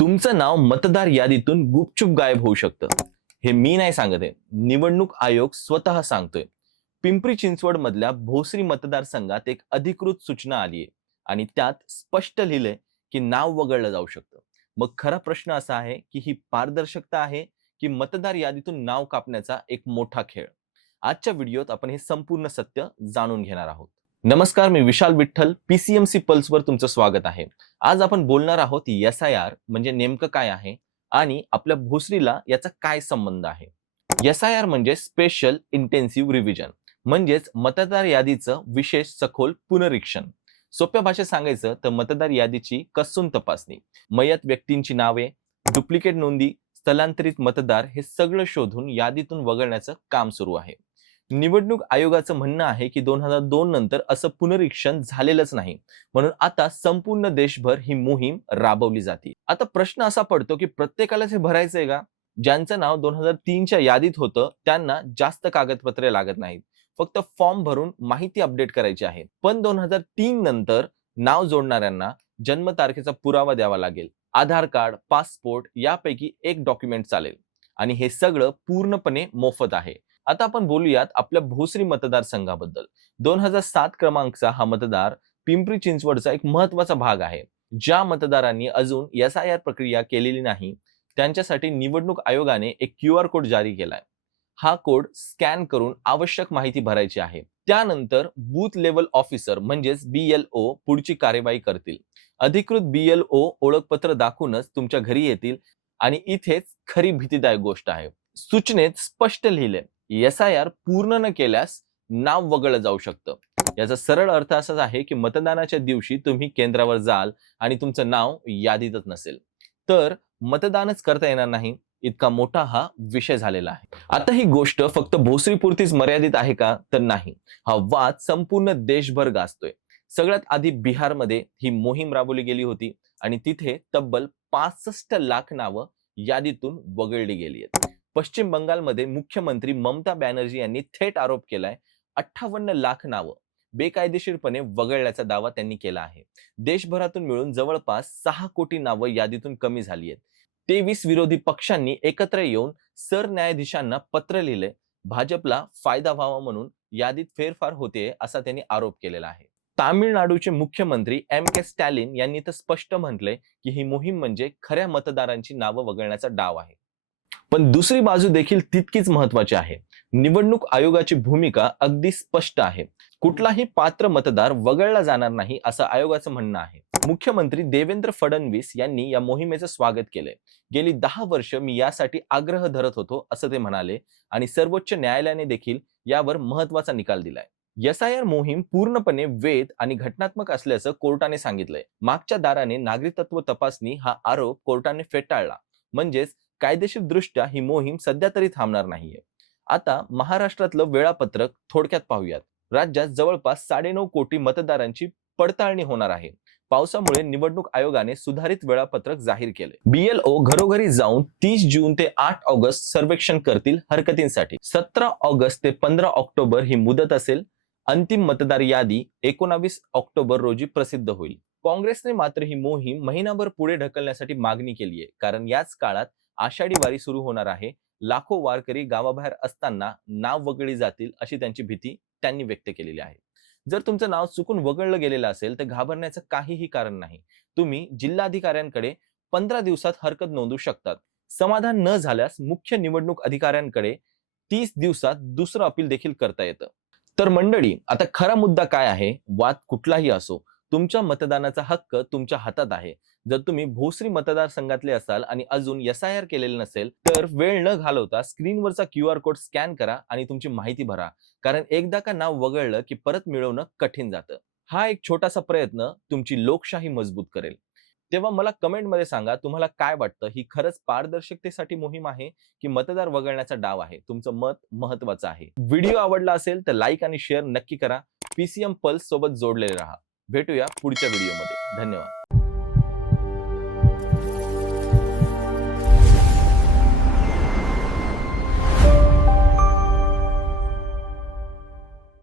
तुमचं नाव मतदार यादीतून गुपचूप गायब होऊ शकतं. हे मी नाही सांगत आहे, निवडणूक आयोग स्वतः सांगतोय. पिंपरी चिंचवड मधल्या भोसरी मतदारसंघात एक अधिकृत सूचना आली आहे आणि त्यात स्पष्ट लिहिलंय की नाव वगळलं जाऊ शकतं. मग खरा प्रश्न असा आहे की ही पारदर्शकता आहे की मतदार यादीतून नाव कापण्याचा एक मोठा खेळ. आजच्या व्हिडिओत आपण हे संपूर्ण सत्य जाणून घेणार आहोत. नमस्कार, मी विशाल विठ्ठल, पीसीएमसी पल्स वर तुमचं स्वागत आहे. आज आपण बोलणार आहोत SIR म्हणजे नेमकं काय आहे आणि आपल्या भोसरीला याचा काय संबंध आहे. SIR म्हणजे स्पेशल इंटेन्सिव्ह रिव्हिजन, म्हणजेच मतदार यादीचं विशेष सखोल पुनरीक्षण. सोप्या भाषेत सांगायचं तर मतदार यादीची कसून तपासणी, मयत व्यक्तींची नावे, डुप्लिकेट नोंदी, स्थलांतरित मतदार हे सगळं शोधून यादीतून वगळण्याचं काम सुरू आहे. निवडणूक आयोगाचं म्हणणं आहे की 2002 नंतर असं पुनरीक्षण झालेलंच नाही, म्हणून आता संपूर्ण देशभर ही मोहीम राबवली जाते. आता प्रश्न असा पडतो की प्रत्येकालाच हे भरायचंय का? ज्यांचं नाव 2003च्या यादीत होतं त्यांना जास्त कागदपत्रे लागत नाहीत, फक्त फॉर्म भरून माहिती अपडेट करायची आहे. पण 2003 नंतर नाव जोडणाऱ्यांना जन्मतारखेचा पुरावा द्यावा लागेल. आधार कार्ड, पासपोर्ट यापैकी एक डॉक्युमेंट चालेल आणि हे सगळं पूर्णपणे मोफत आहे. आता आपण बोलूयात आपल्या भोसरी मतदारसंघाबद्दल. 2007 क्रमांकचा हा मतदार पिंपरी चिंचवडचा एक महत्वाचा भाग आहे. ज्या मतदारांनी अजून SIR प्रक्रिया केलेली नाही त्यांच्यासाठी निवडणूक आयोगाने एक QR कोड जारी केलाय. हा कोड स्कॅन करून आवश्यक माहिती भरायची आहे. त्यानंतर बूथ लेवल ऑफिसर म्हणजेच BLO पुढची कार्यवाही करतील. अधिकृत BLO ओळखपत्र दाखवूनच तुमच्या घरी येतील आणि इथेच खरी भीतीदायक गोष्ट आहे. सूचनेत स्पष्ट लिहिले SIR पूर्ण न केल्यास नाव वगळलं जाऊ शकतं. याचा सरळ अर्थ असाच आहे की मतदानाच्या दिवशी तुम्ही केंद्रावर जाल आणि तुमचं नाव यादीतच नसेल तर मतदानच करता येणार नाही. इतका मोठा हा विषय झालेला आहे. आता ही गोष्ट फक्त भोसरीपुरतीच मर्यादित आहे का? तर नाही. हा वाद संपूर्ण देशभर गाजतोय. सगळ्यात आधी बिहारमध्ये ही मोहीम राबवली गेली होती आणि तिथे तब्बल 65 लाख नावं यादीतून वगळली गेली आहेत. पश्चिम बंगालमध्ये मुख्यमंत्री ममता बॅनर्जी यांनी थेट आरोप केलाय. 58 लाख नावं बेकायदेशीरपणे वगळल्याचा दावा त्यांनी केला आहे. देशभरातून मिळून जवळपास 6 कोटी नावं यादीतून कमी झाली आहेत. 23 विरोधी पक्षांनी एकत्र येऊन सरन्यायाधीशांना पत्र लिहिले. भाजपला फायदा व्हावा म्हणून यादीत फेरफार होते असा त्यांनी आरोप केलेला आहे. तामिळनाडूचे मुख्यमंत्री MK स्टॅलिन यांनी तर स्पष्ट म्हटलंय की ही मोहीम म्हणजे खऱ्या मतदारांची नावं वगळण्याचा डाव आहे. पण दुसरी बाजू देखील तितकीच महत्वाची आहे. निवडणूक आयोगाची भूमिका अगदी स्पष्ट आहे. कुठलाही पात्र मतदार वगळला जाणार नाही असं आयोगाचं म्हणणं आहे. मुख्यमंत्री देवेंद्र फडणवीस यांनी या मोहिमेचं स्वागत केलंय. गेली 10 वर्ष मी यासाठी आग्रह धरत होतो असं ते म्हणाले आणि सर्वोच्च न्यायालयाने देखील यावर महत्वाचा निकाल दिलाय. SIR मोहीम पूर्णपणे वैध आणि घटनात्मक असल्याचं कोर्टाने सांगितलंय. मागच्या दाराने नागरिकत्व तपासणी हा आरोप कोर्टाने फेटाळला. म्हणजेच कायदेशीर दृष्ट्या ही मोहीम सध्या तरी थांबणार नाहीये. आता महाराष्ट्रातलं वेळापत्रक थोडक्यात पाहूयात. राज्यात जवळपास 9.5 कोटी मतदारांची पडताळणी होणार आहे. पावसामुळे निवडणूक आयोगाने सुधारित वेळापत्रक जाहीर केले. BLO घरोघरी जाऊन 30 जून ते 8 ऑगस्ट सर्वेक्षण करतील हरकतींसाठी. 17 ऑगस्ट ते 15 ऑक्टोबर ही मुदत असेल. अंतिम मतदार यादी 19 ऑक्टोबर रोजी प्रसिद्ध होईल. काँग्रेसने मात्र ही मोहीम महिनाभर पुढे ढकलण्यासाठी मागणी केली आहे, कारण याच काळात आषाढी वारी सुरू होणार आहे. लाखो वारकरी गावाबाहेर असताना नाव वगळली जातील अशी त्यांची भीती त्यांनी व्यक्त केलेली आहे. जर तुमचं नाव चुकून वगळलं गेलेलं असेल तर घाबरण्याचं काहीही कारण नाही. तुम्ही जिल्हाधिकाऱ्यांकडे 15 दिवसात हरकत नोंदवू शकतात. समाधान न झाल्यास मुख्य निवडणूक अधिकाऱ्यांकडे 30 दिवसात दुसरं अपील देखील करता येतं. तर मंडळी, आता खरा मुद्दा काय आहे? वाद कुठलाही असो, तुमच्या मतदानाचा हक्क तुमच्या हातात आहे. जर तुम्ही भोसरी मतदारसंघातले असाल आणि अजून SIR केलेलं नसेल तर वेळ न घालवता स्क्रीनवरचा QR कोड स्कॅन करा आणि तुमची माहिती भरा, कारण एकदा का नाव वगळलं की परत मिळवणं कठीण जातं. हा एक छोटासा प्रयत्न तुमची लोकशाही मजबूत करेल. तेव्हा मला कमेंटमध्ये सांगा, तुम्हाला काय वाटतं? ही खरंच पारदर्शकतेसाठी मोहीम आहे की मतदार वगळण्याचा डाव आहे? तुमचं मत महत्वाचं आहे. व्हिडिओ आवडला असेल तर लाईक आणि शेअर नक्की करा. PCM पल्स सोबत जोडलेले राहा. भेटूया पुढच्या व्हिडिओमध्ये. धन्यवाद.